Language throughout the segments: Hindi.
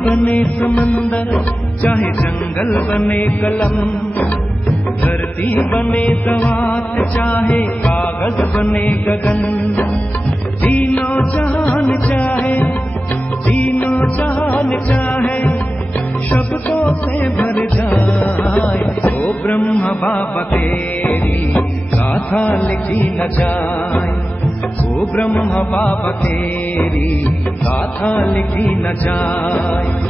बने समंदर, चाहे जंगल बने कलम, धरती बने दवात, चाहे कागज बने गगन, तीनों जहान चाहे, तीनों जहान चाहे शब्दों से भर जाए। ओ ब्रह्म बाबा तेरी गाथा लिखी न जाए, ओ ब्रह्म बाबा तेरी गाथा लिखी न जाए।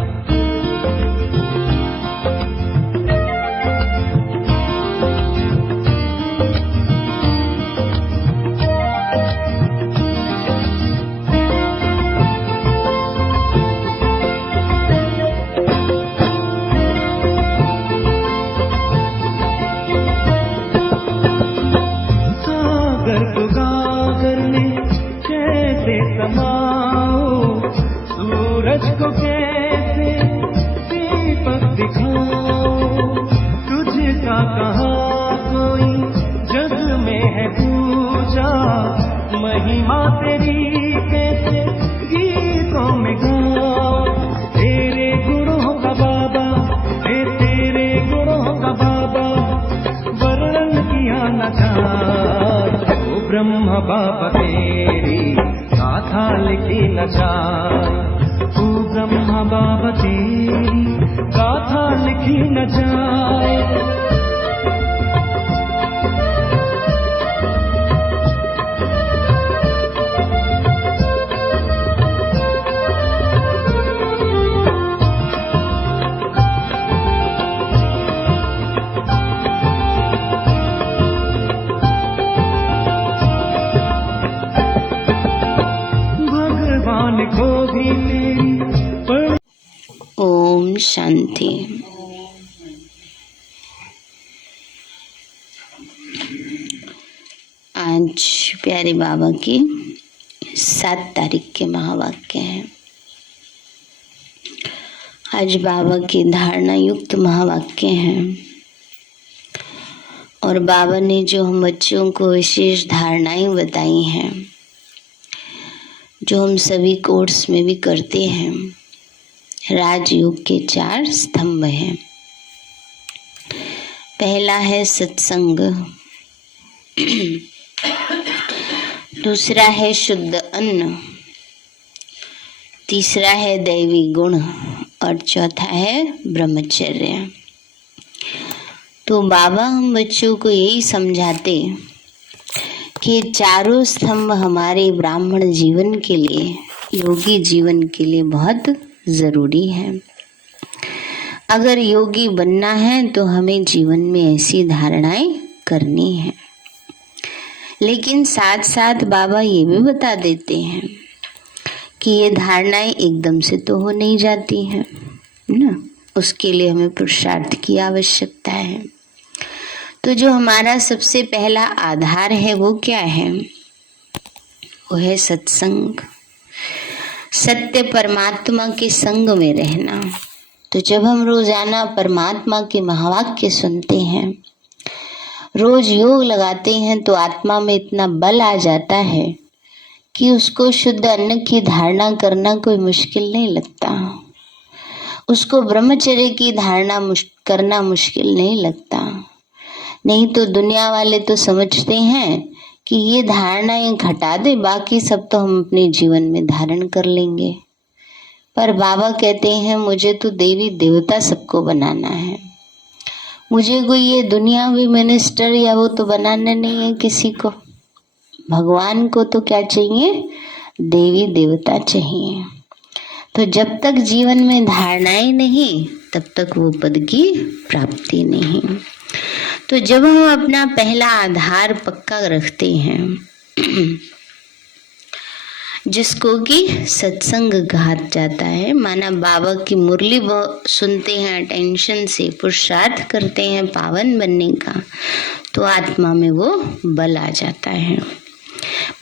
सूरज को कैसे दीपक दिखाओ, तुझका कहाँ कोई जग में है पूजा, महिमा तेरी कैसे गीतों में गाओ। तेरे गुणों का बाबा, तेरे गुणों का बाबा वर्णन किया न जाए। ओ ब्रह्म बाबा तेरी गाथा लिखी न जाए, ओ ब्रह्म बाबा तेरी गाथा लिखी न जाए। भगवान को भी तेरी ओम शांति। आज प्यारे बाबा की 7 तारीख के महावाक्य हैं। आज बाबा के धारणा युक्त महावाक्य हैं और बाबा ने जो हम बच्चों को विशेष धारणाएं बताई हैं, जो हम सभी कोर्स में भी करते हैं। राजयोग के 4 स्तंभ हैं। पहला है सत्संग, दूसरा है शुद्ध अन्न, तीसरा है दैवी गुण और चौथा है ब्रह्मचर्य। तो बाबा हम बच्चों को यही समझाते कि चारों स्तंभ हमारे ब्राह्मण जीवन के लिए, योगी जीवन के लिए बहुत जरूरी है। अगर योगी बनना है तो हमें जीवन में ऐसी धारणाएं करनी है। लेकिन साथ साथ बाबा ये भी बता देते हैं कि ये धारणाएं एकदम से तो हो नहीं जाती हैं ना, उसके लिए हमें पुरुषार्थ की आवश्यकता है। तो जो हमारा सबसे पहला आधार है वो क्या है? वो है सत्संग, सत्य परमात्मा के संग में रहना। तो जब हम रोजाना परमात्मा के महावाक्य सुनते हैं, रोज योग लगाते हैं, तो आत्मा में इतना बल आ जाता है कि उसको शुद्ध अन्न की धारणा करना कोई मुश्किल नहीं लगता, उसको ब्रह्मचर्य की धारणा करना मुश्किल नहीं लगता। नहीं तो दुनिया वाले तो समझते हैं कि ये धारणाएं घटा दे, बाकी सब तो हम अपने जीवन में धारण कर लेंगे। पर बाबा कहते हैं मुझे तो देवी देवता सबको बनाना है, मुझे कोई ये दुनियावी मिनिस्टर या वो तो बनाना नहीं है किसी को। भगवान को तो क्या चाहिए? देवी देवता चाहिए। तो जब तक जीवन में धारणाएं नहीं, तब तक वो पद की प्राप्ति नहीं। तो जब हम अपना पहला आधार पक्का रखते हैं, जिसको कि सत्संग कहा जाता है, माना बाबा की मुरली सुनते हैं अटेंशन से, पुरुषार्थ करते हैं पावन बनने का, तो आत्मा में वो बल आ जाता है।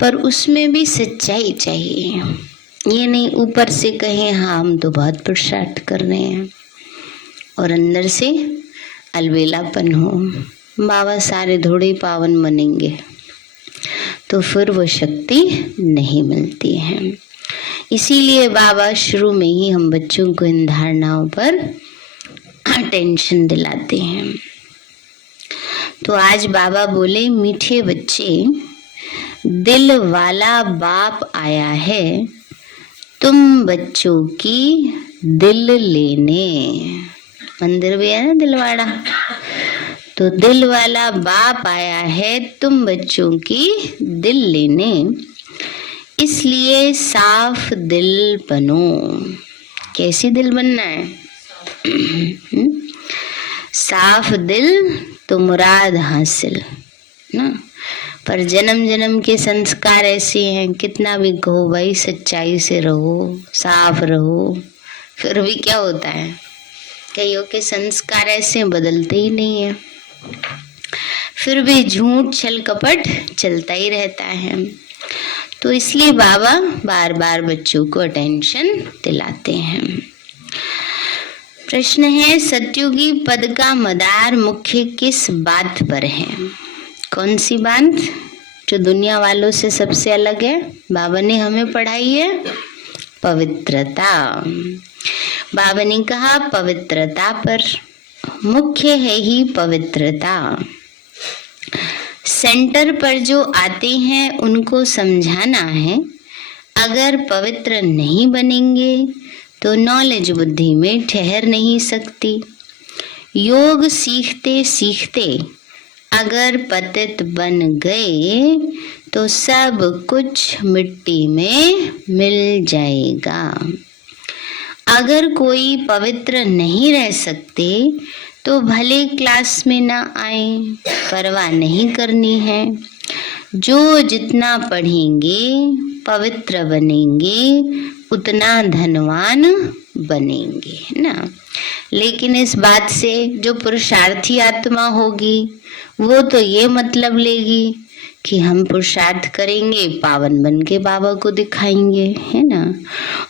पर उसमें भी सच्चाई चाहिए। ये नहीं ऊपर से कहें हाँ हम तो बहुत पुरुषार्थ कर रहे हैं और अंदर से अलबेलापन हो, बाबा सारे थोड़े पावन बनेंगे, तो फिर वो शक्ति नहीं मिलती है। इसीलिए बाबा शुरू में ही हम बच्चों को इन धारणाओं पर अटेंशन दिलाते हैं। तो आज बाबा बोले, मीठे बच्चे, दिल वाला बाप आया है तुम बच्चों की दिल लेने। मंदिर भी है ना दिलवाड़ा, तो दिल वाला बाप आया है तुम बच्चों की दिल लेने, इसलिए साफ दिल बनो। कैसी दिल बनना है? साफ दिल तो मुराद हासिल ना। पर जन्म जन्म के संस्कार ऐसे हैं, कितना भी कहो भाई सच्चाई से रहो, साफ रहो, फिर भी क्या होता है, कईयों के संस्कार ऐसे बदलते ही नहीं है, फिर भी झूठ छल कपट चलता ही रहता है। तो इसलिए बाबा बार बार बच्चों को अटेंशन दिलाते हैं। प्रश्न है, सतयुगी पद का मदार मुख्य किस बात पर है? कौन सी बात जो दुनिया वालों से सबसे अलग है? बाबा ने हमें पढ़ाई है पवित्रता। बाबा ने कहा पवित्रता पर, मुख्य है ही पवित्रता। सेंटर पर जो आते हैं उनको समझाना है, अगर पवित्र नहीं बनेंगे तो नॉलेज बुद्धि में ठहर नहीं सकती। योग सीखते सीखते अगर पतित बन गए तो सब कुछ मिट्टी में मिल जाएगा। अगर कोई पवित्र नहीं रह सकते तो भले क्लास में ना आए, परवाह नहीं करनी है। जो जितना पढ़ेंगे पवित्र बनेंगे, उतना धनवान बनेंगे, है ना। लेकिन इस बात से जो पुरुषार्थी आत्मा होगी वो तो ये मतलब लेगी कि हम पुरुषार्थ करेंगे, पावन बन के बाबा को दिखाएंगे, है ना।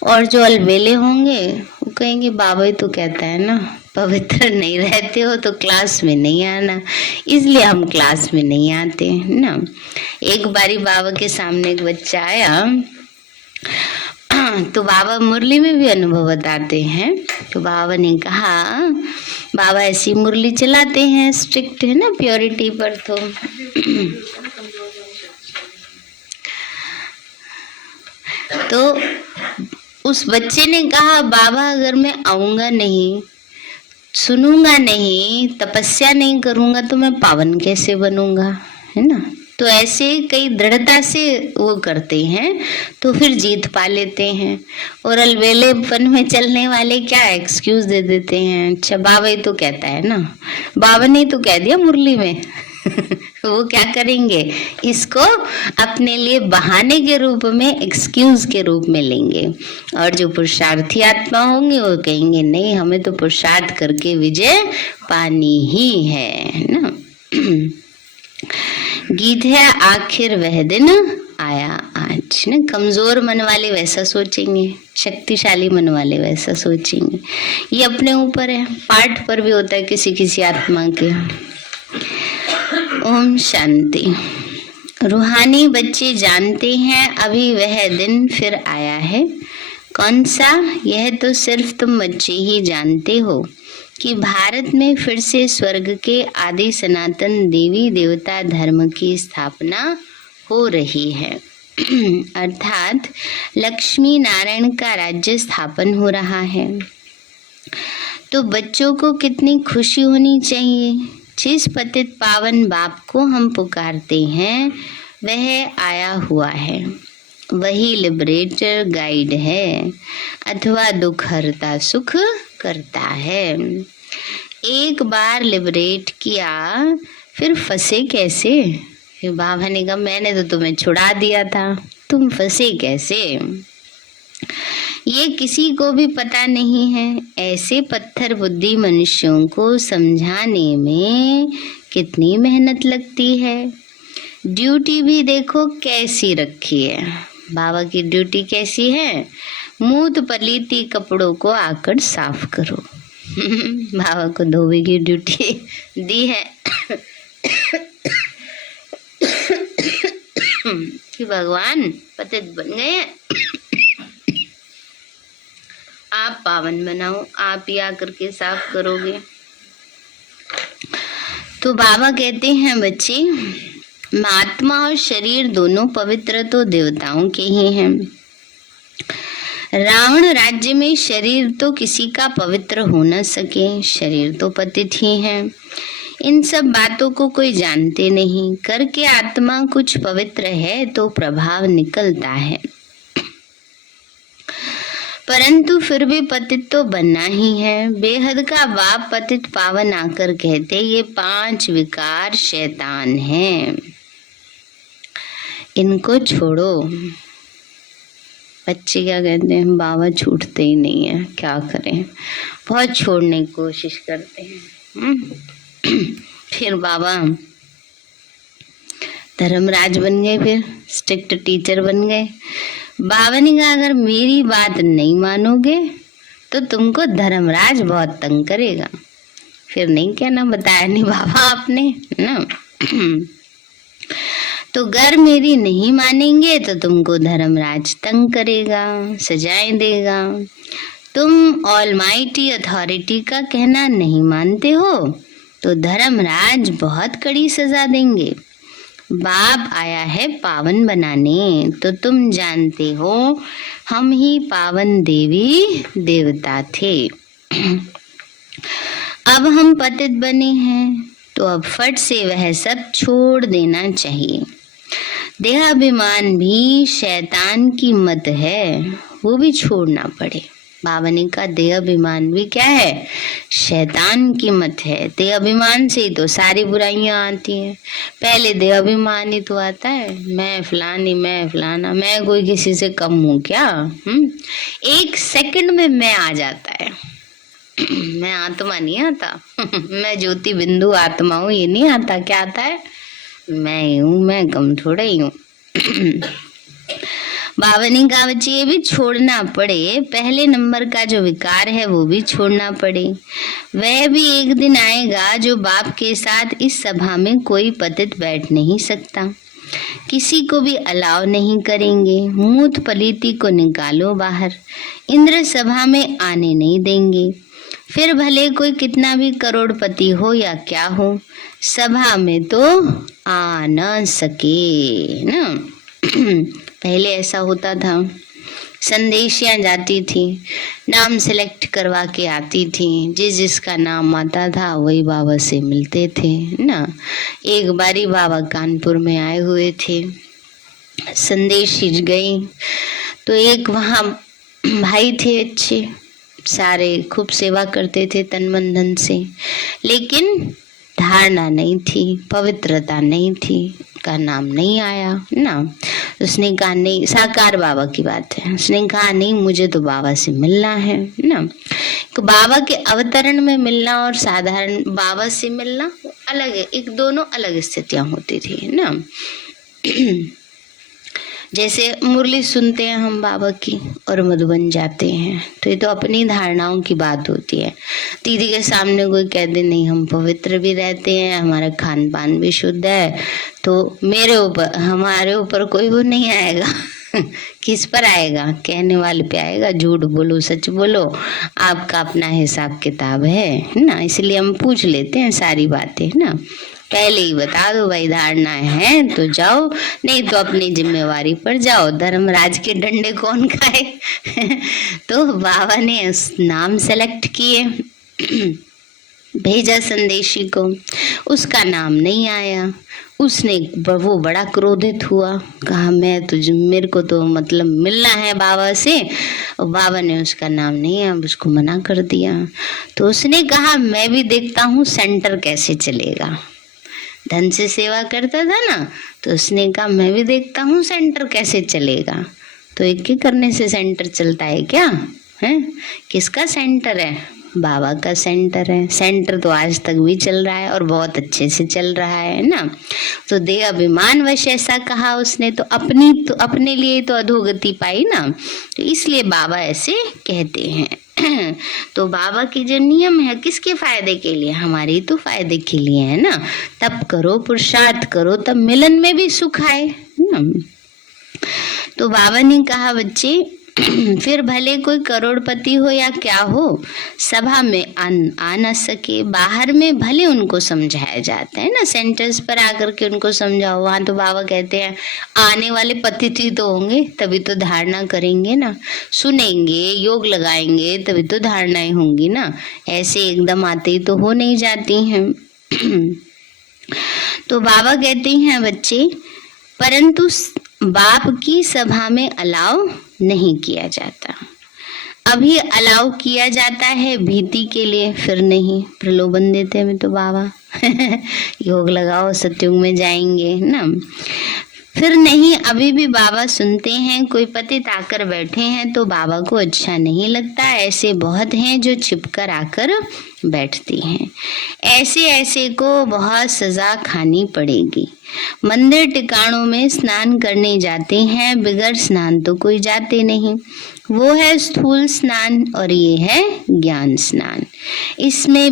और जो अलबेले होंगे वो कहेंगे बाबा ही तो कहता है ना, पवित्र नहीं रहते हो तो क्लास में नहीं आना, इसलिए हम क्लास में नहीं आते, है ना। एक बारी बाबा के सामने एक बच्चा आया, तो बाबा मुरली में भी अनुभव बताते हैं। तो बाबा ने कहा, बाबा ऐसी मुरली चलाते हैं, स्ट्रिक्ट है ना प्योरिटी पर। तो उस बच्चे ने कहा, बाबा अगर मैं आऊंगा नहीं, सुनूंगा नहीं, तपस्या नहीं करूंगा तो मैं पावन कैसे बनूंगा, है ना। तो ऐसे कई दृढ़ता से वो करते हैं तो फिर जीत पा लेते हैं। और अलबेलेपन में चलने वाले क्या एक्सक्यूज दे देते हैं, अच्छा बाबा ही तो कहता है ना, बाबा ने तो कह दिया मुरली में वो क्या करेंगे, इसको अपने लिए बहाने के रूप में, एक्सक्यूज के रूप में लेंगे। और जो पुरुषार्थी आत्मा होंगे वो कहेंगे नहीं, हमें तो पुरुषार्थ करके विजय पानी ही है ना। गीत है, आखिर वह दिन आया आज ना। कमजोर मन वाले वैसा सोचेंगे, शक्तिशाली मन वाले वैसा सोचेंगे, ये अपने ऊपर है। पाठ पर भी होता है किसी किसी आत्मा के। ओम शांति। रूहानी बच्चे जानते हैं अभी वह दिन फिर आया है। कौन सा? यह तो सिर्फ तुम बच्चे ही जानते हो कि भारत में फिर से स्वर्ग के आदि सनातन देवी देवता धर्म की स्थापना हो रही है। अर्थात लक्ष्मी नारायण का राज्य स्थापन हो रहा है। तो बच्चों को कितनी खुशी होनी चाहिए। जिस पतित पावन बाप को हम पुकारते हैं वह आया हुआ है, वही लिबरेटर गाइड है अथवा दुख हरता सुख करता है। एक बार लिबरेट किया फिर फंसे कैसे? फिर बाबा ने कहा मैंने तो तुम्हें छुड़ा दिया था, तुम फंसे कैसे? ये किसी को भी पता नहीं है। ऐसे पत्थर बुद्धि मनुष्यों को समझाने में कितनी मेहनत लगती है। ड्यूटी भी देखो कैसी रखी है। बाबा की ड्यूटी कैसी है? मूत पलीती कपड़ों को आकर साफ करो। बाबा को धोबी की ड्यूटी दी है कि भगवान पतित बन गए हैं पावन बनाओ, आप ही आकर के साफ करोगे। तो बाबा कहते हैं बच्चे, आत्मा और शरीर दोनों पवित्र तो देवताओं के ही हैं। रावण राज्य में शरीर तो किसी का पवित्र हो न सके, शरीर तो पतित ही है। इन सब बातों को कोई जानते नहीं, करके आत्मा कुछ पवित्र है तो प्रभाव निकलता है, परंतु फिर भी पतित तो बनना ही है। बेहद का बाप पतित पावन आकर कहते, ये 5 विकार शैतान हैं, इनको छोड़ो। बच्चे क्या कहते हैं, बाबा छूटते ही नहीं है, क्या करें, बहुत छोड़ने की कोशिश करते हैं। फिर बाबा धर्मराज बन गए, फिर स्ट्रिक्ट टीचर बन गए। बाबा ने कहा, अगर मेरी बात नहीं मानोगे तो तुमको धर्मराज बहुत तंग करेगा। फिर नहीं कहना, बताया नहीं बाबा आपने ना। तो अगर मेरी नहीं मानेंगे तो तुमको धर्मराज तंग करेगा, सजाएं देगा। तुम ऑलमाइटी अथॉरिटी का कहना नहीं मानते हो तो धर्मराज बहुत कड़ी सजा देंगे। बाप आया है पावन बनाने, तो तुम जानते हो हम ही पावन देवी देवता थे। अब हम पतित बने हैं तो अब फट से वह सब छोड़ देना चाहिए। देहाभिमान भी शैतान की मत है, वो भी छोड़ना पड़े। बाबा ने कहा देहाभिमान भी क्या है, शैतान की मत है। देहाभिमान से ही तो सारी बुराइयां आती हैं। पहले देहाभिमान ही तो आता है, मैं फलानी, मैं फलाना, मैं कोई किसी से कम हूँ क्या? 1 सेकंड में मैं आ जाता है। मैं आत्मा नहीं आता। मैं ज्योति बिंदु आत्मा हूँ, ये नहीं आता। क्या आता है, मैं ही हूँ, मैं कम थोड़ा ही हूँ। बाबा ने कहा बच्चे ये भी छोड़ना पड़े, पहले नंबर का जो विकार है वो भी छोड़ना पड़े। वह भी एक दिन आएगा जो बाप के साथ इस सभा में कोई पतित बैठ नहीं सकता, किसी को भी अलाव नहीं करेंगे। मूत पलीती को निकालो बाहर, इंद्र सभा में आने नहीं देंगे। फिर भले कोई कितना भी करोड़पति हो या क्या हो, सभा में तो आ न सके ना। पहले ऐसा होता था, संदेशियां जाती थी, नाम सेलेक्ट करवा के आती थी, जिसका नाम आता था वही बाबा से मिलते थे ना। एक बारी बाबा कानपुर में आए हुए थे, संदेशी गई तो एक वहाँ भाई थे, अच्छे सारे खूब सेवा करते थे तन मन धन से, लेकिन धारणा नहीं थी, पवित्रता नहीं थी, का नाम नहीं आया ना। उसने कहा नहीं, साकार बाबा की बात है, उसने कहा नहीं मुझे तो बाबा से मिलना है ना। तो बाबा के अवतरण में मिलना और साधारण बाबा से मिलना अलग है, एक दोनों अलग स्थितियां होती थी ना। जैसे मुरली सुनते हैं हम बाबा की और मधुबन जाते हैं, तो ये तो अपनी धारणाओं की बात होती है। दीदी के सामने कोई कह दे नहीं हम पवित्र भी रहते हैं, हमारा खान पान भी शुद्ध है, तो मेरे ऊपर, हमारे ऊपर कोई वो नहीं आएगा। किस पर आएगा, कहने वाले पे आएगा। झूठ बोलो सच बोलो, आपका अपना हिसाब किताब है ना, इसलिए हम पूछ लेते हैं सारी बातें ना। पहले ही बता दो भाई, धारणा है तो जाओ, नहीं तो अपनी जिम्मेवारी पर जाओ, धर्मराज के डंडे कौन खाए। तो बाबा ने उस नाम सेलेक्ट किए, भेजा संदेशी को, उसका नाम नहीं आया। उसने वो बड़ा क्रोधित हुआ, कहा मैं तुझे, मेरे को तो मतलब मिलना है बाबा से, और बाबा ने उसका नाम नहीं आया, उसको मना कर दिया। तो उसने कहा मैं भी देखता हूँ सेंटर कैसे चलेगा। धन से सेवा करता था ना, तो उसने कहा मैं भी देखता हूँ सेंटर कैसे चलेगा। तो एक ही करने से सेंटर चलता है क्या है? किसका सेंटर है? बाबा का सेंटर है। सेंटर तो आज तक भी चल रहा है और बहुत अच्छे से चल रहा है ना। तो देह अभिमान वश ऐसा कहा उसने, तो अपने लिए तो अधोगति पाई ना, तो इसलिए बाबा ऐसे कहते हैं। तो बाबा की जो नियम है किसके फायदे के लिए? हमारे तो फायदे के लिए है ना। तब करो, पुरुषार्थ करो, तब मिलन में भी सुख आए ना। तो बाबा ने कहा बच्चे फिर भले कोई करोड़पति हो या क्या हो, सभा में आ न सके, बाहर में भले उनको समझाया जाता है ना, सेंटर्स पर आकर के उनको समझाओ। वहां तो बाबा कहते हैं आने वाले पतिथि तो होंगे तभी तो धारणा करेंगे ना, सुनेंगे, योग लगाएंगे तभी तो धारणाएं होंगी ना, ऐसे एकदम आते ही तो हो नहीं जाती हैं। तो बाबा कहते हैं बच्चे, परंतु बाप की सभा में अलाउ नहीं किया जाता। अभी अलाउ किया जाता है भीति के लिए, फिर नहीं, प्रलोभन देते हैं तो बाबा योग लगाओ सत्युग में जाएंगे ना, फिर नहीं। अभी भी बाबा सुनते हैं, कोई पतित आकर बैठे हैं तो बाबा को अच्छा नहीं लगता। ऐसे बहुत हैं जो छिपकर आकर बैठती हैं। ऐसे ऐसे को बहुत सजा खानी पड़ेगी। मंदिर टिकाणों में स्नान करने जाते हैं, बिगड़ स्नान तो कोई जाते नहीं। वो है स्थूल स्नान और ये है ज्ञान स्नान। इससे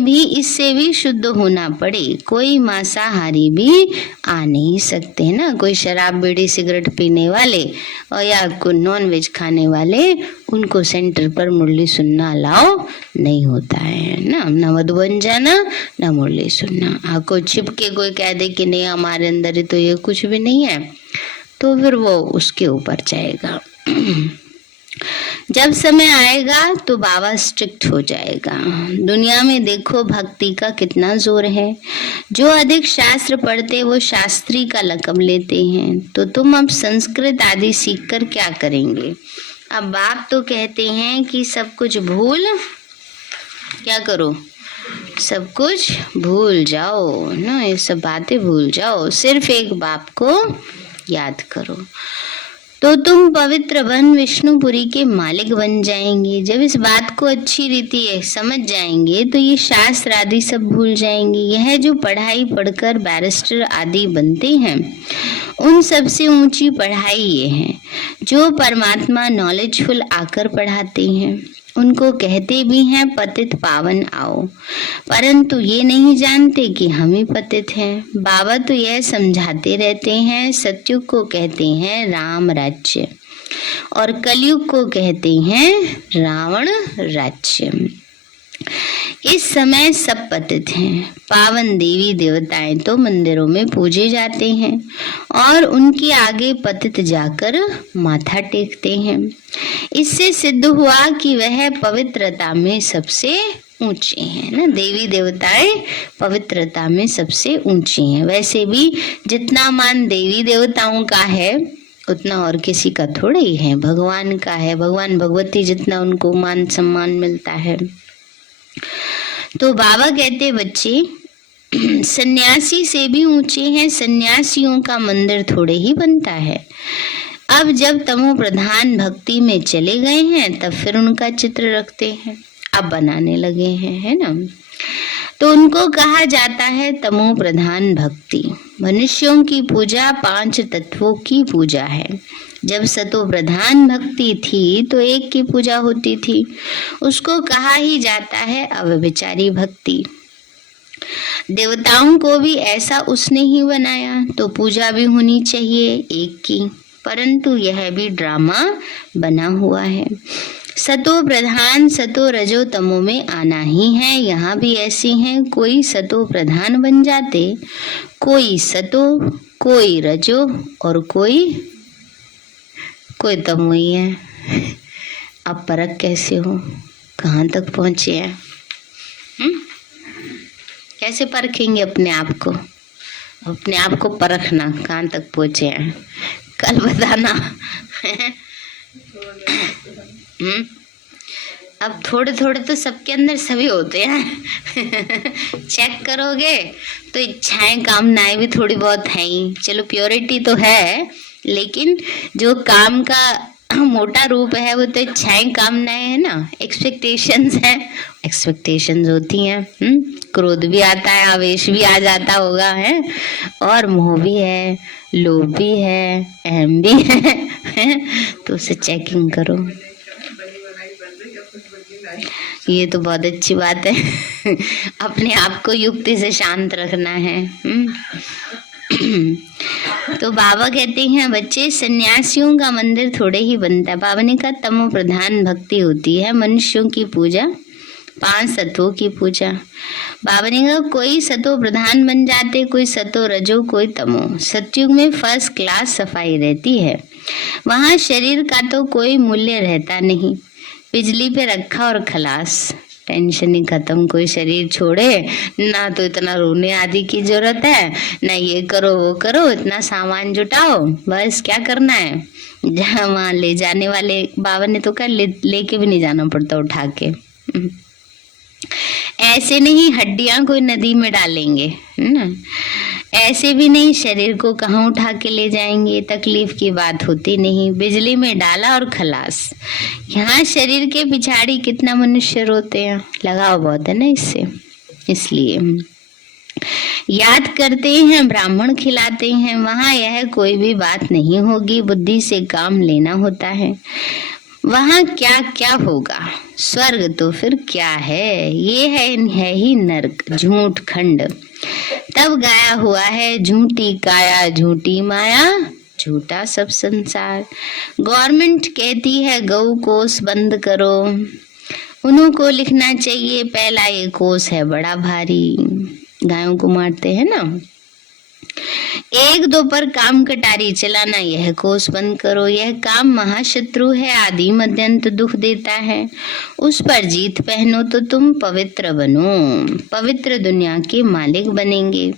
भी शुद्ध होना पड़े। कोई मांसाहारी भी आ नहीं सकते ना, कोई शराब बीड़ी सिगरेट पीने वाले और या कोई नॉन वेज खाने वाले, उनको सेंटर पर मुरली सुनना अलाउ नहीं होता है ना, न मधुबन जाना न मुरली सुनना। आपको छिपके कोई कह दे कि नहीं हमारे अंदर तो ये कुछ भी नहीं है, तो फिर वो उसके ऊपर जाएगा। जब समय आएगा तो बाबा स्ट्रिक्ट हो जाएगा। दुनिया में देखो भक्ति का कितना जोर है। जो अधिक शास्त्र पढ़ते वो शास्त्री का लक़ब लेते हैं। तो तुम अब संस्कृत आदि सीखकर क्या करेंगे? अब बाप तो कहते हैं कि सब कुछ भूल क्या करो, सब कुछ भूल जाओ ना, ये सब बातें भूल जाओ, सिर्फ एक बाप को याद करो तो तुम पवित्र बन विष्णुपुरी के मालिक बन जाएंगे। जब इस बात को अच्छी रीति समझ जाएंगे तो ये शास्त्र आदि सब भूल जाएंगे। यह जो पढ़ाई पढ़कर बैरिस्टर आदि बनते हैं, उन सबसे ऊंची पढ़ाई ये है जो परमात्मा नॉलेजफुल आकर पढ़ाते हैं। उनको कहते भी हैं पतित पावन आओ, परंतु ये नहीं जानते कि हम ही पतित हैं। बाबा तो यह समझाते रहते हैं, सत्युग को कहते हैं राम राज्य और कलयुग को कहते हैं रावण राज्य। इस समय सब पतित हैं। पावन देवी देवताएं तो मंदिरों में पूजे जाते हैं और उनके आगे पतित जाकर माथा टेकते हैं। इससे सिद्ध हुआ कि वह पवित्रता में सबसे ऊंचे हैं ना, देवी देवताएं पवित्रता में सबसे ऊंची हैं। वैसे भी जितना मान देवी देवताओं का है उतना और किसी का थोड़ा ही है, भगवान का है। भगवान भगवती जितना उनको मान सम्मान मिलता है। तो बाबा कहते बच्चे सन्यासी से भी ऊंचे हैं। सन्यासियों का मंदिर थोड़े ही बनता है। अब जब तमो प्रधान भक्ति में चले गए हैं तब फिर उनका चित्र रखते हैं, अब बनाने लगे हैं, है ना। तो उनको कहा जाता है तमो प्रधान भक्ति। मनुष्यों की पूजा 5 तत्वों की पूजा है। जब सतो प्रधान भक्ति थी तो एक की पूजा होती थी, उसको कहा ही जाता है अव्यभिचारी भक्ति। देवताओं को भी ऐसा उसने ही बनाया तो पूजा भी होनी चाहिए एक की, परंतु यह भी ड्रामा बना हुआ है। सतो प्रधान सतो रजो तमो में आना ही है। यहाँ भी ऐसी हैं, कोई सतो प्रधान बन जाते, कोई सतो, कोई रजो और कोई तमोई है। अब परख कैसे हो, कहाँ तक पहुंचे हैं? कैसे परखेंगे अपने आप को? अपने आप को परखना, कहाँ तक पहुंचे हैं कल बताना। अब थोड़े थोड़े तो सबके अंदर सभी होते हैं। चेक करोगे तो इच्छाएं कामनाएं भी थोड़ी बहुत हैं ही। चलो प्योरिटी तो है, लेकिन जो काम का मोटा रूप है वो तो इच्छाएं कामनाएं है ना, एक्सपेक्टेशंस है, एक्सपेक्टेशंस होती हैं। क्रोध भी आता है, आवेश भी आ जाता होगा, है, और मोह भी है, लोभ भी है, अहम भी है। तो उसे चेकिंग करो। ये तो बहुत अच्छी बात है। अपने आप को युक्ति से शांत रखना है। तो बाबा कहते हैं बच्चे, सन्यासियों का मंदिर थोड़े ही बनता है। बाबा ने कहा तमो प्रधान भक्ति होती है, मनुष्यों की पूजा 5 सत्वों की पूजा। बाबा ने कहा कोई सतो प्रधान बन जाते, कोई सतो रजो, कोई तमो। सतयुग में फर्स्ट क्लास सफाई रहती है, वहां शरीर का तो कोई मूल्य रहता नहीं, बिजली पे रखा और खलास, टेंशन ही खत्म। कोई शरीर छोड़े ना, तो इतना रोने आदि की जरूरत है ना, ये करो वो करो, इतना सामान जुटाओ, बस क्या करना है, जहाँ वहां ले जाने वाले बाबा ने तो कहा लेके भी नहीं जाना पड़ता उठा के। ऐसे नहीं हड्डियां कोई नदी में डालेंगे, है ना, ऐसे भी नहीं शरीर को कहाँ उठा के ले जाएंगे, तकलीफ की बात होती नहीं, बिजली में डाला और खलास। यहाँ शरीर के पिछाड़ी कितना मनुष्य रोते हैं, लगाव बहुत है ना इससे, इसलिए याद करते हैं, ब्राह्मण खिलाते हैं, वहाँ यह कोई भी बात नहीं होगी, बुद्धि से काम लेना होता है। वहाँ क्या क्या होगा, स्वर्ग तो फिर क्या है, ये है ही नरक, झूठ खंड। तब गाया हुआ है, झूठी काया झूठी माया, झूठा सब संसार। गवर्नमेंट कहती है गौ कोस बंद करो, उन्हों को लिखना चाहिए पहला ये कोस है बड़ा भारी, गायों को मारते हैं ना। 1-2 पर काम कटारी चलाना, यह कोस बंद करो, यह काम महाशत्रु है, आदि मध्यंत दुख देता है, उस पर जीत पहनो तो तुम पवित्र बनो, पवित्र दुनिया के मालिक बनेंगे।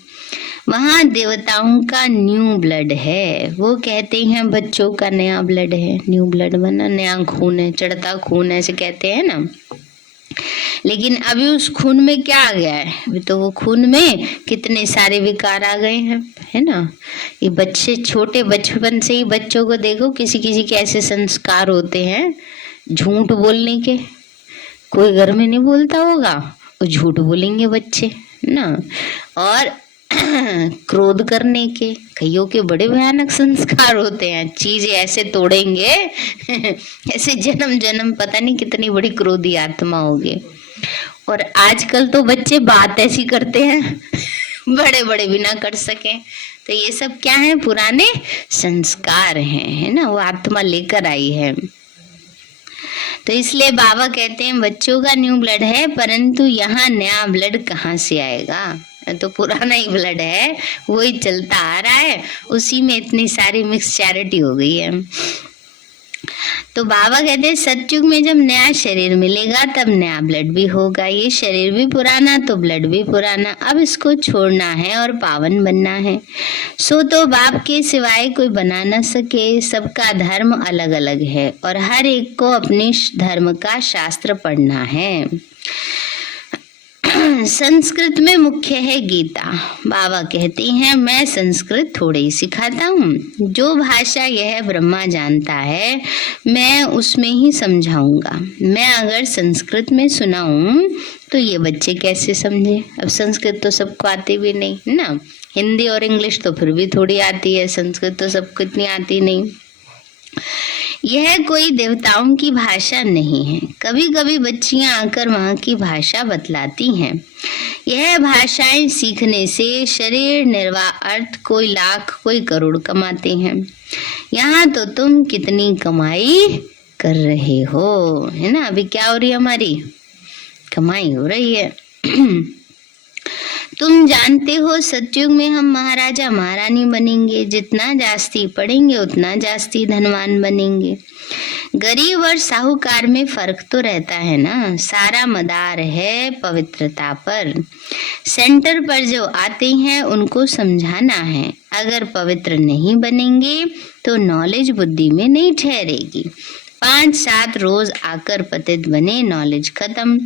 वहाँ देवताओं का न्यू ब्लड है, वो कहते हैं बच्चों का नया ब्लड है, न्यू ब्लड बना, नया खून है, चढ़ता खून ऐसे कहते हैं ना। लेकिन अभी उस खून में क्या आ गया है, अभी तो वो खून में कितने सारे विकार आ गए हैं, है ना। ये बच्चे छोटे बचपन से ही बच्चों को देखो, किसी किसी के ऐसे संस्कार होते हैं झूठ बोलने के, कोई घर में नहीं बोलता होगा, वो झूठ बोलेंगे बच्चे ना, और क्रोध करने के, कईयों के बड़े भयानक संस्कार होते हैं, चीजें ऐसे तोड़ेंगे ऐसे जन्म जन्म पता नहीं कितनी बड़ी क्रोधी आत्मा होगी। और आजकल तो बच्चे बात ऐसी करते हैं बड़े बड़े भी ना कर सके, तो ये सब क्या है, पुराने संस्कार हैं, है ना, वो आत्मा लेकर आई है। तो इसलिए बाबा कहते हैं बच्चों का न्यू ब्लड है, परंतु यहाँ नया ब्लड कहाँ से आएगा, तो पुराना ही ब्लड है, वही चलता आ रहा है, उसी में इतनी सारी मिक्स चैरिटी हो गई है। तो बाबा कहते हैं सतयुग में जब नया शरीर मिलेगा तब नया ब्लड भी होगा, ये शरीर भी पुराना तो ब्लड भी पुराना, अब इसको छोड़ना है और पावन बनना है। सो तो बाप के सिवाय कोई बना न सके, सबका धर्म अलग अलग है और हर एक को अपने धर्म का शास्त्र पढ़ना है। संस्कृत में मुख्य है गीता। बाबा कहते हैं मैं संस्कृत थोड़ी ही सिखाता हूँ, जो भाषा यह ब्रह्मा जानता है मैं उसमें ही समझाऊंगा। मैं अगर संस्कृत में सुनाऊं तो ये बच्चे कैसे समझे, अब संस्कृत तो सबको आती भी नहीं ना, हिंदी और इंग्लिश तो फिर भी थोड़ी आती है, संस्कृत तो सबको इतनी आती नहीं। यह कोई देवताओं की भाषा नहीं है, कभी कभी बच्चियां आकर वहाँ की भाषा बतलाती हैं। यह भाषाएं सीखने से शरीर निर्वाह अर्थ कोई लाख कोई करोड़ कमाते हैं। यहाँ तो तुम कितनी कमाई कर रहे हो, है ना, अभी क्या हो रही है, हमारी कमाई हो रही है। तुम जानते हो सतयुग में हम महाराजा महारानी बनेंगे, जितना जास्ती पढ़ेंगे उतना जास्ती धनवान बनेंगे। गरीब और साहूकार में फर्क तो रहता है ना, सारा मदार है पवित्रता पर। सेंटर पर जो आते हैं उनको समझाना है, अगर पवित्र नहीं बनेंगे तो नॉलेज बुद्धि में नहीं ठहरेगी। 5-7 रोज आकर पतित बने, नॉलेज खत्म।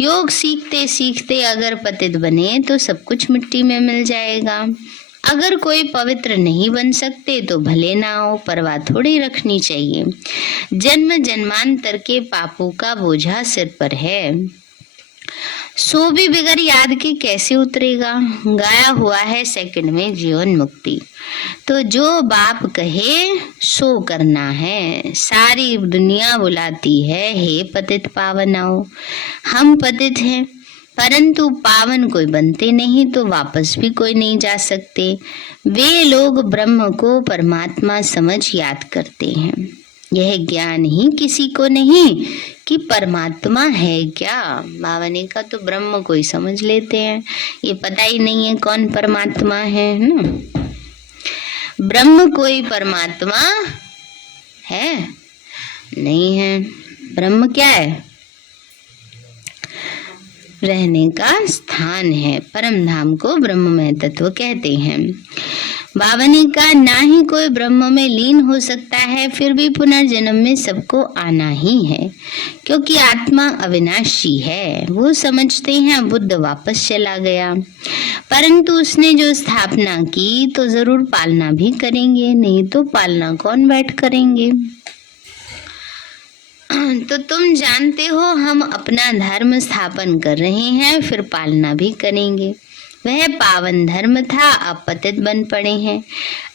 योग सीखते सीखते अगर पतित बने तो सब कुछ मिट्टी में मिल जाएगा। अगर कोई पवित्र नहीं बन सकते तो भले ना हो, परवाह थोड़ी रखनी चाहिए। जन्म जन्मांतर के पापों का बोझा सिर पर है, सो भी बिगर याद के कैसे उतरेगा। गाया हुआ है सेकंड में जीवन मुक्ति, तो जो बाप कहे सो करना है। सारी दुनिया बुलाती है हे पतित पावन आओ, हम पतित हैं परंतु पावन कोई बनते नहीं तो वापस भी कोई नहीं जा सकते। वे लोग ब्रह्म को परमात्मा समझ याद करते हैं। यह ज्ञान ही किसी को नहीं कि परमात्मा है क्या। बाबा ने कहा तो ब्रह्म को ही समझ लेते हैं, ये पता ही नहीं है कौन परमात्मा है ना। ब्रह्म कोई परमात्मा है नहीं है। ब्रह्म क्या है? रहने का स्थान है। परम धाम को ब्रह्ममय तत्व कहते हैं। बाबा ने कहा ना ही कोई ब्रह्म में लीन हो सकता है, फिर भी पुनर्जन्म में सबको आना ही है, क्योंकि आत्मा अविनाशी है। वो समझते हैं बुद्ध वापस चला गया, परंतु उसने जो स्थापना की तो जरूर पालना भी करेंगे, नहीं तो पालना कौन बैठ करेंगे। तो तुम जानते हो हम अपना धर्म स्थापन कर रहे हैं, फिर पालना भी करेंगे। वह पावन धर्म था, अब पतित बन पड़े हैं।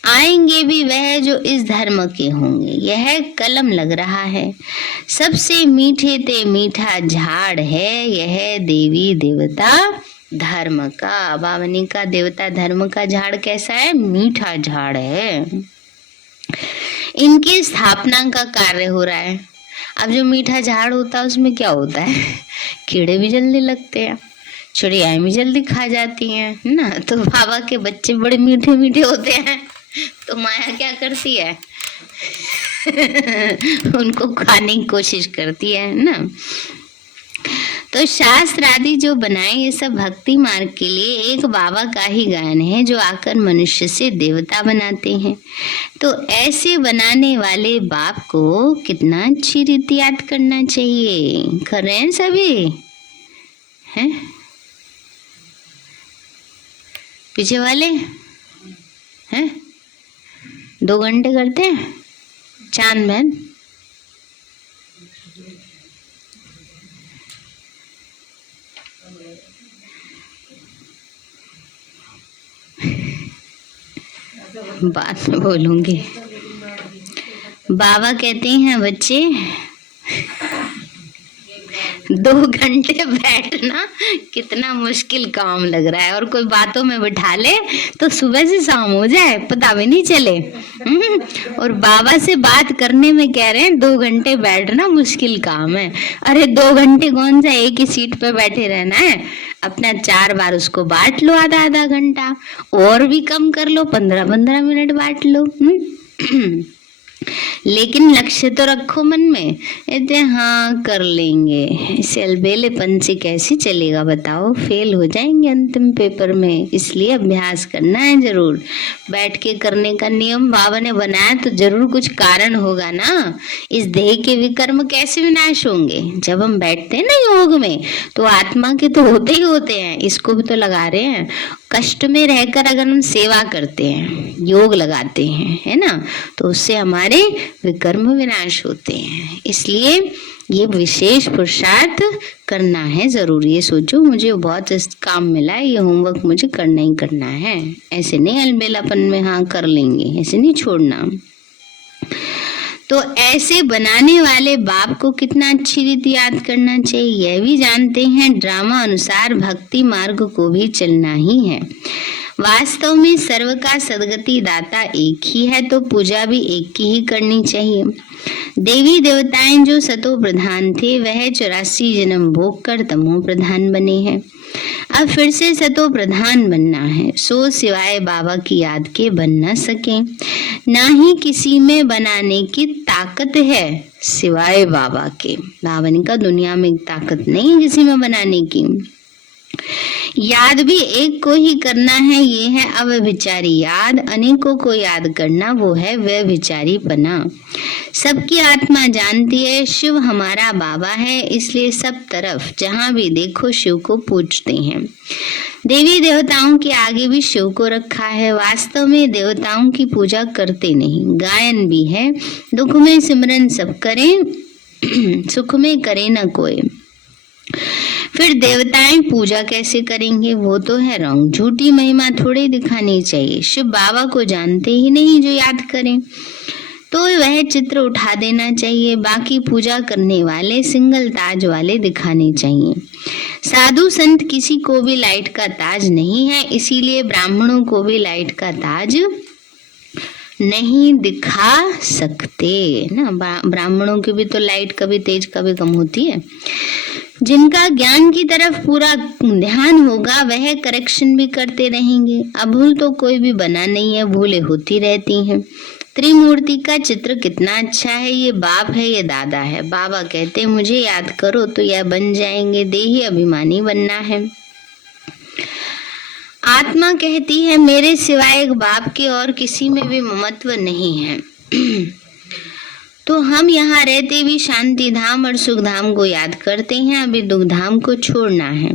आएंगे भी वह जो इस धर्म के होंगे। यह कलम लग रहा है, सबसे मीठे ते मीठा झाड़ है यह देवी देवता धर्म का। बावनी का देवता धर्म का झाड़ कैसा है? मीठा झाड़ है। इनकी स्थापना का कार्य हो रहा है। अब जो मीठा झाड़ होता है उसमें क्या होता है? कीड़े भी जल्दी लगते हैं, चिड़ियाएं भी जल्दी खा जाती हैं ना। तो बाबा के बच्चे बड़े मीठे मीठे होते हैं, तो माया क्या करती है? उनको खाने की कोशिश करती है ना। तो शास्त्र आदि जो बनाए ये सब भक्ति मार्ग के लिए एक बाबा का ही गायन है, जो आकर मनुष्य से देवता बनाते हैं। तो ऐसे बनाने वाले बाप को कितना अच्छी रीति याद करना चाहिए। कर रहे हैं सभी? हैं पीछे वाले हैं? 2 घंटे करते हैं चांद बहन। बाद में बोलूंगी। बाबा कहते हैं बच्चे 2 घंटे बैठना कितना मुश्किल काम लग रहा है, और कोई बातों में बिठा ले तो सुबह से शाम हो जाए, पता भी नहीं चले। और बाबा से बात करने में कह रहे हैं 2 घंटे बैठना मुश्किल काम है। अरे 2 घंटे कौन सा एक ही सीट पे बैठे रहना है? अपना 4 बार उसको बांट लो, आधा घंटा, और भी कम कर लो, 15-15 मिनट बांट लो। लेकिन लक्ष्य तो रखो मन में। कहते हाँ कर लेंगे, इसे अलबेलेपन से कैसे चलेगा बताओ? फेल हो जाएंगे अंतिम पेपर में। इसलिए अभ्यास करना है जरूर। बैठ के करने का नियम बाबा ने बनाया तो जरूर कुछ कारण होगा ना। इस देह के विकर्म कैसे विनाश होंगे? जब हम बैठते हैं ना योग में, तो आत्मा के तो होते ही होते हैं, इसको भी तो लगा रहे हैं। कष्ट में रहकर अगर हम सेवा करते हैं, योग लगाते हैं, है ना, तो उससे हमारे विकर्म विनाश होते हैं। इसलिए ये विशेष पुरुषार्थ करना है जरूर। ये सोचो मुझे बहुत काम मिला है, ये होमवर्क मुझे करना ही करना है। ऐसे नहीं अलबेलापन में हाँ कर लेंगे, ऐसे नहीं छोड़ना। तो ऐसे बनाने वाले बाप को कितना अच्छी रीति याद करना चाहिए। यह भी जानते हैं ड्रामा अनुसार भक्ति मार्ग को भी चलना ही है। वास्तव में सर्व का सदगति दाता एक ही है, तो पूजा भी एक की ही करनी चाहिए। देवी देवताएं जो सतो प्रधान थे, वह 84 जन्म भोग कर तमो प्रधान बने हैं। अब फिर से सतो प्रधान बनना है, सो सिवाय बाबा की याद के बन न सके। ना ही किसी में बनाने की ताकत है सिवाय बाबा के। बाबा ने कहा दुनिया में ताकत नहीं किसी में बनाने की। याद भी एक को ही करना है, ये है अव्यभिचारी याद। अनेकों को याद करना, वो है व्यभिचारी पना। सबकी आत्मा जानती है शिव हमारा बाबा है, इसलिए सब तरफ जहाँ भी देखो शिव को पूजते हैं। देवी देवताओं के आगे भी शिव को रखा है। वास्तव में देवताओं की पूजा करते नहीं। गायन भी है, दुख में सिमरन सब करें, सुख में करे न कोई। फिर देवताएं पूजा कैसे करेंगे? वो तो है रंग। झूठी महिमा थोड़ी दिखानी चाहिए। शिव बाबा को जानते ही नहीं जो याद करें, तो वह चित्र उठा देना चाहिए। बाकी पूजा करने वाले सिंगल ताज वाले दिखाने चाहिए। साधु संत किसी को भी लाइट का ताज नहीं है, इसीलिए ब्राह्मणों को भी लाइट का ताज नहीं दिखा सकते ना। ब्राह्मणों की भी तो लाइट कभी तेज कभी कम होती है। जिनका ज्ञान की तरफ पूरा ध्यान होगा वह करेक्शन भी करते रहेंगे। अभूल तो कोई भी बना नहीं है, भूलें होती रहती हैं। त्रिमूर्ति का चित्र कितना अच्छा है। ये बाप है, ये दादा है। बाबा कहते मुझे याद करो तो यह बन जाएंगे। देही अभिमानी बनना है। आत्मा कहती है मेरे सिवाय एक बाप के और किसी में भी ममत्व नहीं है। तो हम यहाँ रहते भी शांति धाम और सुख धाम को याद करते हैं, अभी दुख धाम को छोड़ना है।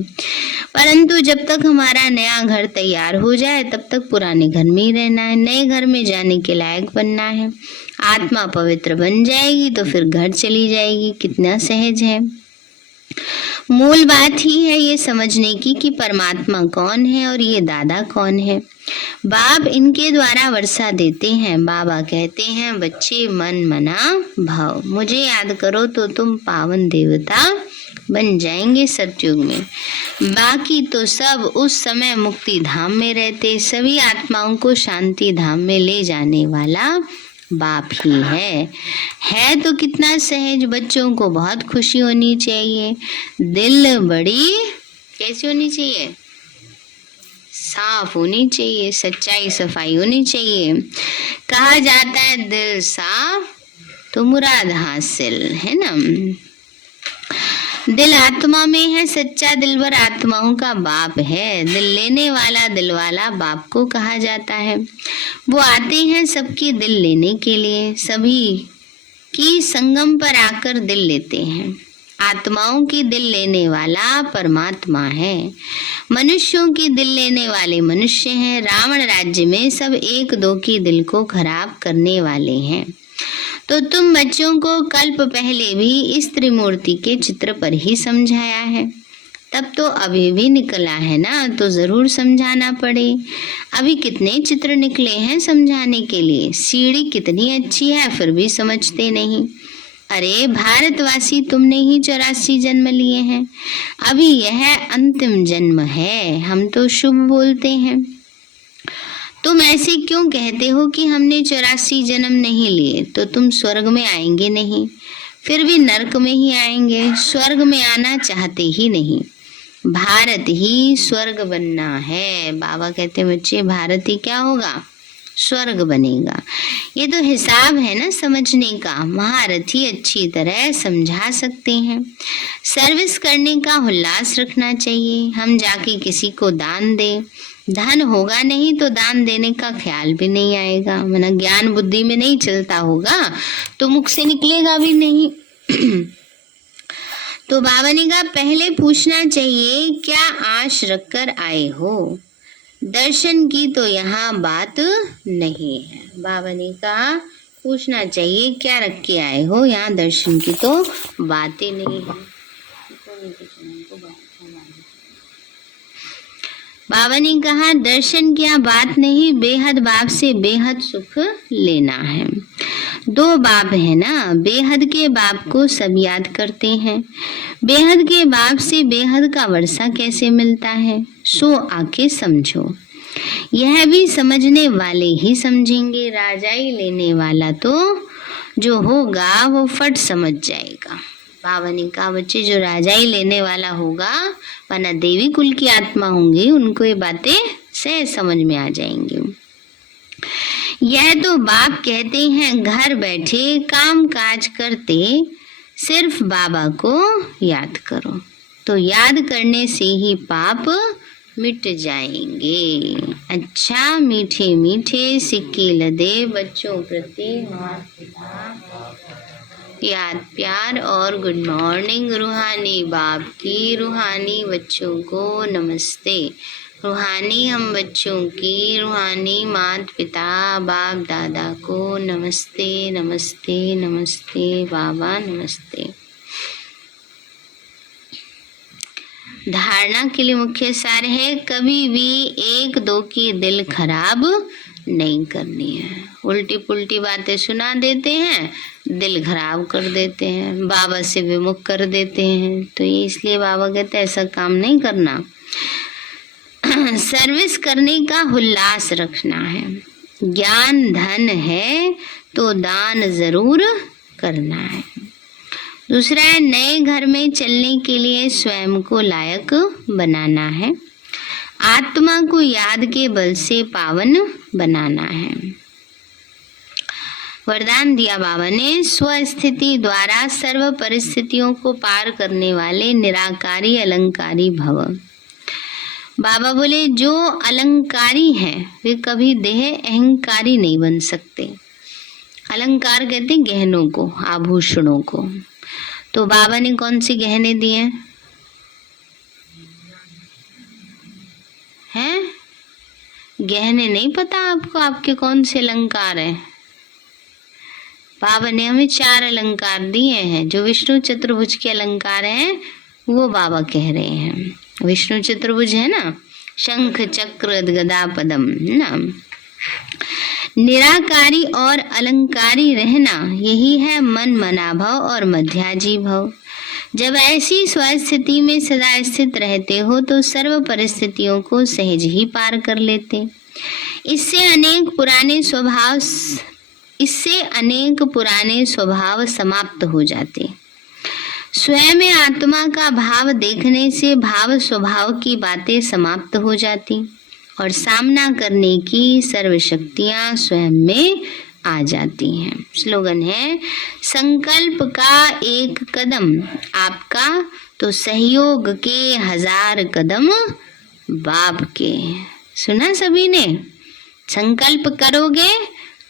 परंतु जब तक हमारा नया घर तैयार हो जाए तब तक पुराने घर में ही रहना है, नए घर में जाने के लायक बनना है। आत्मा पवित्र बन जाएगी तो फिर घर चली जाएगी। कितना सहज है। मूल बात ही है ये समझने की कि परमात्मा कौन है और ये दादा कौन है। बाप इनके द्वारा वर्षा देते हैं। बाबा कहते हैं बच्चे मन मना भाव, मुझे याद करो तो तुम पावन देवता बन जाएंगे सतयुग में। बाकी तो सब उस समय मुक्ति धाम में रहते। सभी आत्माओं को शांति धाम में ले जाने वाला बाप ही है तो कितना सहज। बच्चों को बहुत खुशी होनी चाहिए। दिल बड़ी कैसी होनी चाहिए? साफ होनी चाहिए, सच्चाई सफाई होनी चाहिए। कहा जाता है दिल साफ तो मुराद हासिल, है ना। दिल आत्मा में है, सच्चा दिलवर आत्माओं का बाप है। दिल लेने वाला दिल वाला बाप को कहा जाता है। वो आते हैं सबकी दिल लेने के लिए, सभी की संगम पर आकर दिल लेते हैं। आत्माओं की दिल लेने वाला परमात्मा है। मनुष्यों की दिल लेने वाले मनुष्य हैं। रावण राज्य में सब एक दो की दिल को खराब करने वाले हैं। तो तुम बच्चों को कल्प पहले भी इस त्रिमूर्ति के चित्र पर ही समझाया है, तब तो अभी भी निकला है ना, तो जरूर समझाना पड़े। अभी कितने चित्र निकले हैं समझाने के लिए। सीढ़ी कितनी अच्छी है फिर भी समझते नहीं। अरे भारतवासी तुमने ही 84 जन्म लिए हैं, अभी यह अंतिम जन्म है। हम तो शुभ बोलते हैं। तुम ऐसे क्यों कहते हो कि हमने 84 जन्म नहीं लिए? तो तुम स्वर्ग में आएंगे नहीं, फिर भी नरक में ही आएंगे। स्वर्ग में आना चाहते ही नहीं। भारत ही स्वर्ग बनना है। बाबा कहते बच्चे भारत ही क्या होगा? स्वर्ग बनेगा। ये तो हिसाब है ना समझने का। महारथी अच्छी तरह समझा सकते हैं। सर्विस करने का उल्लास रखना चाहिए। हम जाके किसी को दान दें, धन होगा नहीं तो दान देने का ख्याल भी नहीं आएगा। वरना ज्ञान बुद्धि में नहीं चलता होगा तो मुख से निकलेगा भी नहीं। तो बाबा ने कहा पहले पूछना चाहिए क्या आश रखकर आए हो। दर्शन की तो यहाँ बात नहीं है। बाबा ने कहा पूछना चाहिए क्या रख के आए हो, यहाँ दर्शन की तो बात ही नहीं है। बाबा ने कहा दर्शन क्या बात नहीं, बेहद बाप से बेहद सुख लेना है। दो बाप है ना, बेहद के बाप को सब याद करते हैं। बेहद के बाप से बेहद का वर्षा कैसे मिलता है, सो आके समझो। यह भी समझने वाले ही समझेंगे। राजाई लेने वाला तो जो होगा वो फट समझ जाएगा। बाबा ने कहा बच्चे जो राजाई लेने वाला होगा वरना देवी कुल की आत्मा होंगी, उनको ये बातें सहज समझ में आ जाएंगी। यह तो बाप कहते हैं घर बैठे काम काज करते सिर्फ बाबा को याद करो, तो याद करने से ही पाप मिट जाएंगे। अच्छा मीठे मीठे सिक्के लदे बच्चों प्रति याद प्यार और गुड मॉर्निंग। रूहानी बाप की रूहानी बच्चों को नमस्ते। रूहानी हम बच्चों की रूहानी माता पिता बाप दादा को नमस्ते नमस्ते नमस्ते। बाबा नमस्ते। धारणा के लिए मुख्य सार है कभी भी एक दो की दिल खराब नहीं करनी है। उल्टी पुल्टी बातें सुना देते हैं, दिल खराब कर देते हैं, बाबा से विमुख कर देते हैं। तो ये इसलिए बाबा कहते हैं ऐसा काम नहीं करना। सर्विस करने का उल्लास रखना है। ज्ञान धन है तो दान जरूर करना है। दूसरा है नए घर में चलने के लिए स्वयं को लायक बनाना है। आत्मा को याद के बल से पावन बनाना है। वरदान दिया बाबा ने, स्वस्थिति द्वारा सर्व परिस्थितियों को पार करने वाले निराकारी अलंकारी भव। बाबा बोले जो अलंकारी हैं वे कभी देह अहंकारी नहीं बन सकते। अलंकार कहते हैं गहनों को, आभूषणों को। तो बाबा ने कौन से गहने दिए हैं? गहने नहीं पता आपको, आपके कौन से अलंकार हैं? बाबा ने हमें 4 अलंकार दिए हैं। जो विष्णु चतुर्भुज के अलंकार हैं वो बाबा कह रहे हैं। विष्णु चतुर्भुज है ना, शंख चक्र गदा पद्म ना। निराकारी और अलंकारी रहना यही है मन मना भव और मध्याजी भव। जब ऐसी स्वस्थिति में सदा स्थित रहते हो तो सर्व परिस्थितियों को सहज ही पार कर लेते। इससे अनेक पुराने स्वभाव समाप्त हो जाते। स्वयं में आत्मा का भाव देखने से भाव स्वभाव की बातें समाप्त हो जाती और सामना करने की सर्वशक्तियां स्वयं में आ जाती हैं। स्लोगन है, संकल्प का एक कदम आपका तो सहयोग के 1000 कदम बाप के। सुना सभी ने? संकल्प करोगे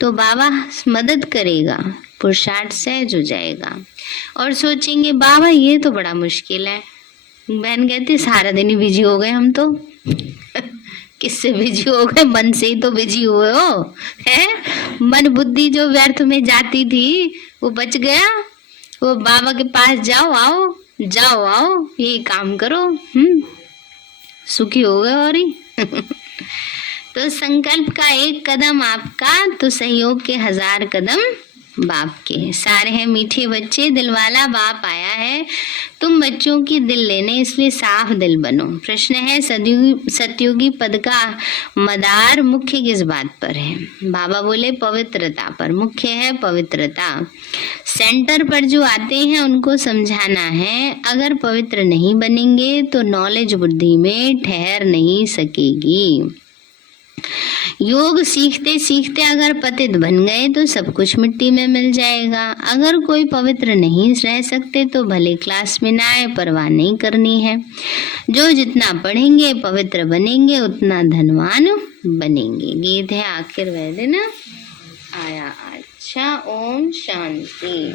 तो बाबा मदद करेगा, पुरुषार्थ सहज हो जाएगा। और सोचेंगे बाबा ये तो बड़ा मुश्किल है। बहन कहती सारा दिन ही बिजी हो गए हम तो। किससे बिजी हो गए? मन से ही तो बिजी हुए हो, है? मन बुद्धि जो व्यर्थ में जाती थी वो बच गया। वो बाबा के पास जाओ आओ ये काम करो, सुखी हो गए। और ही तो संकल्प का एक कदम आपका तो सहयोग के 1000 कदम बाप के। सारे हैं मीठे बच्चे, दिलवाला बाप आया है तुम बच्चों की दिल लेने, इसलिए साफ दिल बनो। प्रश्न है, सतयुगी पद का मदार मुख्य किस बात पर है? बाबा बोले पवित्रता पर। मुख्य है पवित्रता। सेंटर पर जो आते हैं उनको समझाना है, अगर पवित्र नहीं बनेंगे तो नॉलेज बुद्धि में ठहर नहीं सकेगी। योग सीखते सीखते अगर पतित बन गए तो सब कुछ मिट्टी में मिल जाएगा। अगर कोई पवित्र नहीं रह सकते तो भले क्लास में ना आए, परवाह नहीं करनी है। जो जितना पढ़ेंगे पवित्र बनेंगे उतना धनवान बनेंगे। गीत है आखिर वह दिन आया। अच्छा, ओम शांति।